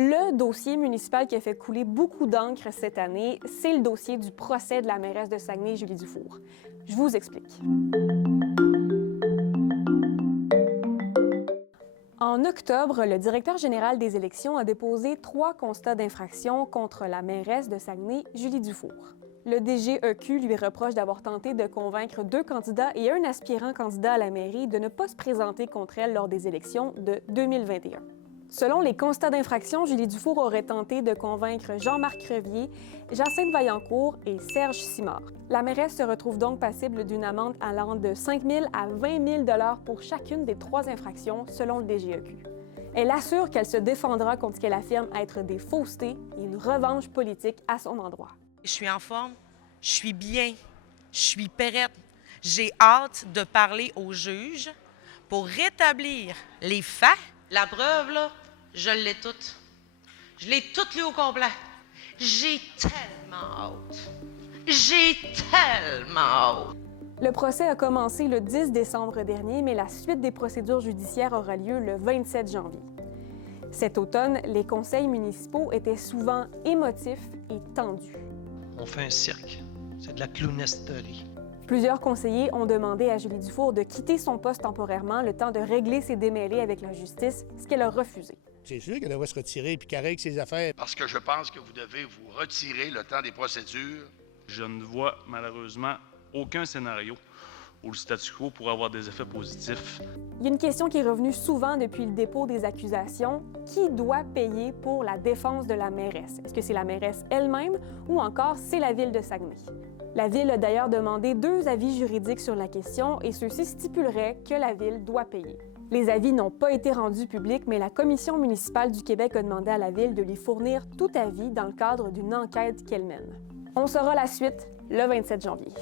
Le dossier municipal qui a fait couler beaucoup d'encre cette année, c'est le dossier du procès de la mairesse de Saguenay, Julie Dufour. Je vous explique. En octobre, le directeur général des élections a déposé 3 constats d'infraction contre la mairesse de Saguenay, Julie Dufour. Le DGEQ lui reproche d'avoir tenté de convaincre 2 candidats et un aspirant candidat à la mairie de ne pas se présenter contre elle lors des élections de 2021. Selon les constats d'infraction, Julie Dufour aurait tenté de convaincre Jean-Marc Crevier, Jacinthe Vaillancourt et Serge Simard. La mairesse se retrouve donc passible d'une amende allant de 5 000 à 20 000 $ pour chacune des 3 infractions, selon le DGEQ. Elle assure qu'elle se défendra contre ce qu'elle affirme être des faussetés et une revanche politique à son endroit. Je suis en forme, je suis bien, je suis prête. J'ai hâte de parler au juge pour rétablir les faits. La preuve, là, je l'ai toute. Je l'ai toute lue au complet. J'ai tellement hâte. J'ai tellement hâte. Le procès a commencé le 10 décembre dernier, mais la suite des procédures judiciaires aura lieu le 27 janvier. Cet automne, les conseils municipaux étaient souvent émotifs et tendus. On fait un cirque. C'est de la clownesterie. Plusieurs conseillers ont demandé à Julie Dufour de quitter son poste temporairement le temps de régler ses démêlés avec la justice, ce qu'elle a refusé. C'est sûr qu'elle devrait se retirer puis qu'elle règle ses affaires. Parce que je pense que vous devez vous retirer le temps des procédures. Je ne vois malheureusement aucun scénario où le statu quo pourrait avoir des effets positifs. Il y a une question qui est revenue souvent depuis le dépôt des accusations. Qui doit payer pour la défense de la mairesse? Est-ce que c'est la mairesse elle-même ou encore c'est la Ville de Saguenay? La Ville a d'ailleurs demandé 2 avis juridiques sur la question et ceux-ci stipuleraient que la Ville doit payer. Les avis n'ont pas été rendus publics, mais la Commission municipale du Québec a demandé à la Ville de lui fournir tout avis dans le cadre d'une enquête qu'elle mène. On saura la suite le 27 janvier.